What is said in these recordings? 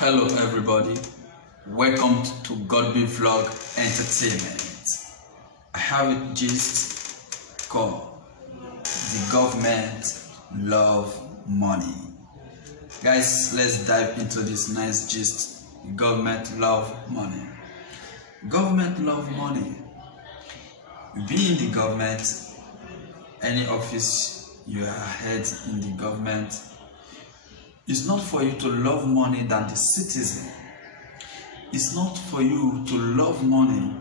Hello everybody, welcome to Godby Vlog Entertainment. I have a gist called The Government Love Money. Guys, let's dive into this nice gist. The government love money. Government love money. You be in the government, any office you are head in the government. It's not for you to love money than the citizen. It's not for you to love money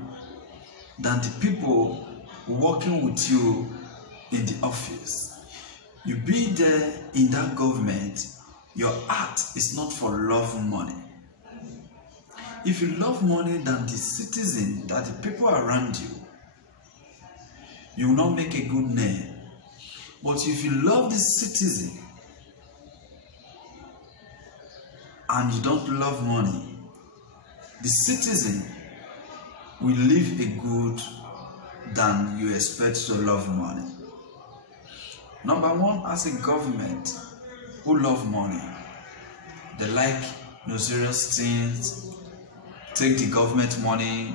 than the people working with you in the office. You be there in that government, your heart is not for love money. If you love money than the citizen, that the people around you, you will not make a good name. But if you love the citizen, and you don't love money, the citizen will live a good than you expect to love money. Number one, as a government who love money, they like usurious things, take the government money,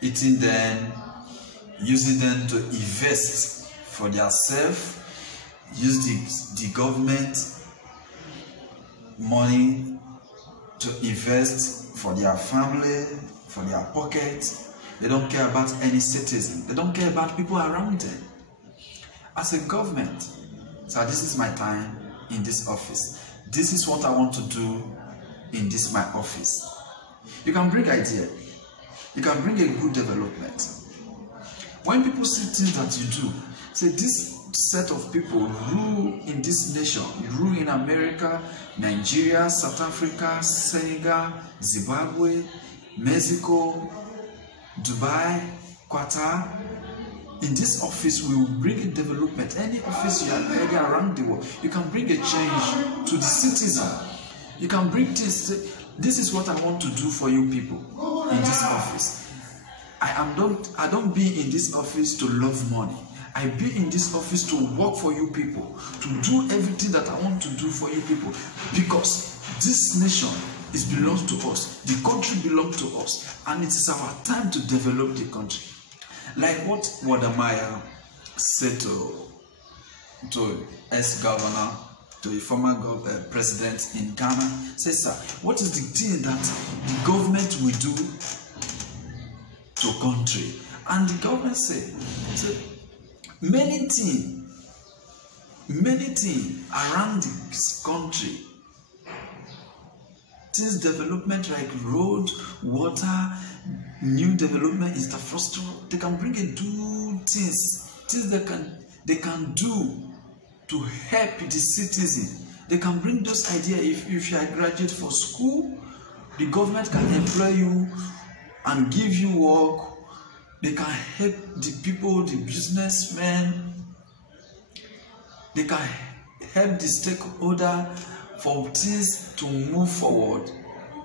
eating them, using them to invest for themselves, use the government money to invest for their family, for their pocket. They don't care about any citizen. They don't care about people around them. As a government, so this is my time in this office. This is what I want to do in this my office. You can bring idea. You can bring a good development. When people see things that you do, say this set of people rule in this nation, rule in America, Nigeria, South Africa, Senegal, Zimbabwe, Mexico, Dubai, Qatar. In this office, we will bring a development. Any office you are ready around the world, you can bring a change to the citizen. You can bring this. This is what I want to do for you people in this office. I don't be in this office to love money. I be in this office to work for you people, to do everything that I want to do for you people, because this nation belongs to us, the country belongs to us, and it is our time to develop the country. Like what Wadamaya said to ex-governor, to a former president in Ghana, says, sir, what is the thing that the government will do to country? And the government said, many things around this country, things development like road, water, new development, infrastructure, they can bring and do things they can do to help the citizen. They can bring those ideas. If you are a graduate for school, the government can employ you and give you work. They can help the people, the businessmen. They can help the stakeholder for things to move forward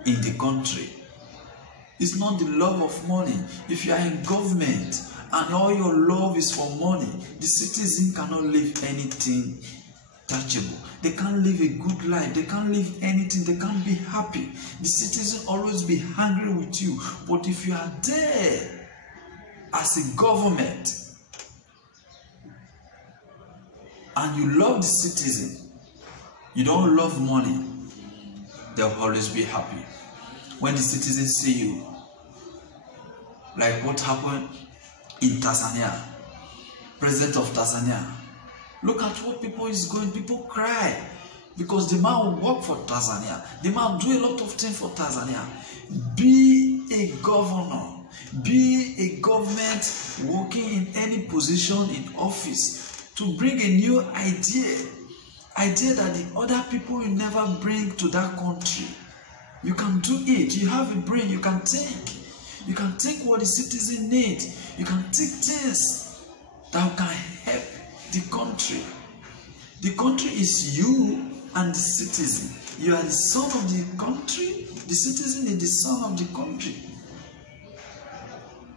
in the country. It's not the love of money. If you are in government and all your love is for money, the citizen cannot live anything touchable. They can't live a good life. They can't live anything. They can't be happy. The citizen always be angry with you. But if you are there as a government and you love the citizen, you don't love money, they'll always be happy. When the citizens see you, like what happened in Tanzania, president of Tanzania, look at what people is going. People cry because the man will work for Tanzania. The man do a lot of things for Tanzania. Be a governor, be a government working in any position in office to bring a new idea that the other people will never bring to that country. You can do it. You have a brain. You can think. You can think what the citizen need. You can think things that can help the country. The country is you and the citizen. You are the son of the country. The citizen is the son of the country.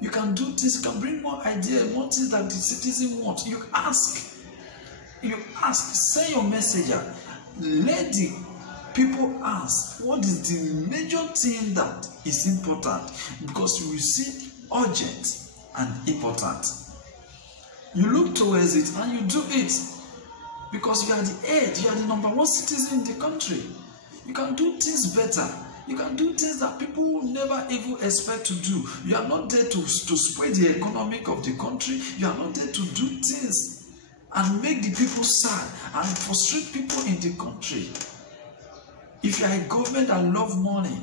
You can do this. You can bring more ideas, more things that the citizen wants. You ask. Send your messenger. Let the people ask, what is the major thing that is important? Because you will see urgent and important. You look towards it and you do it. Because you are the head, you are the number one citizen in the country. You can do things better. You can do things that people will never even expect to do. You are not there to spread the economy of the country. You are not there to do things and make the people sad and frustrate people in the country. If you are a government that love money,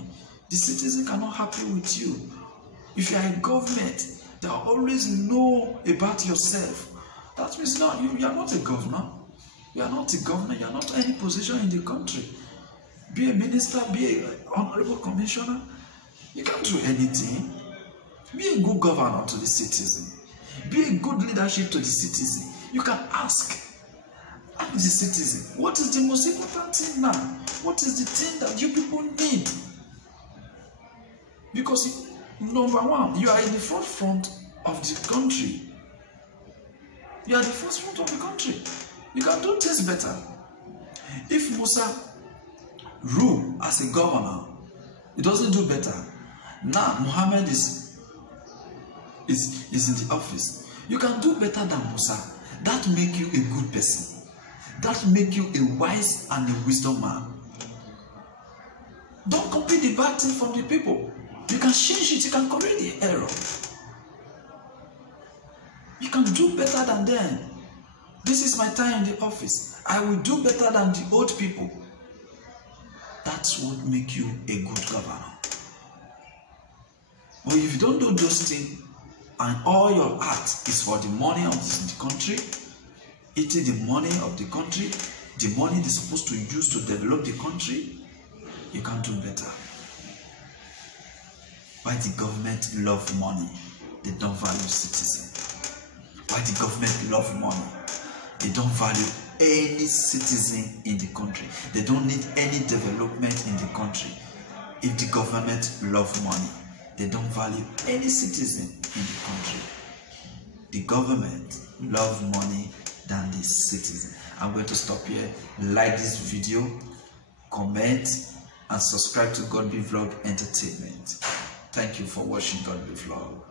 the citizen cannot happy with you. If you are a government that always know about yourself, that means you are not a governor. You are not a governor. You are not any position in the country. Be a minister, be an honorable commissioner. You can't do anything. Be a good governor to the citizen. Be a good leadership to the citizen. You can ask the citizen, what is the most important thing now? What is the thing that you people need? Because number one, you are in the forefront of the country. You are the forefront of the country. You can do things better. If Musa rule as a governor, he doesn't do better. Now Muhammad is in the office. You can do better than Musa. That make you a good person. That make you a wise and a wisdom man. Don't copy the bad thing from the people. You can change it. You can correct the error. You can do better than them. This is my time in the office. I will do better than the old people. That's what make you a good governor. But if you don't do those things and all your heart is for the money of the country, eating the money of the country, the money they're supposed to use to develop the country, you can't do better. Why the government love money? They don't value citizens. Why the government love money? They don't value any citizen in the country. They don't need any development in the country. If the government love money, they don't value any citizen in the country. The government love money than the citizen. I'm going to stop here. Like this video, comment, and subscribe to Godly Vlog Entertainment. Thank you for watching Godly Vlog.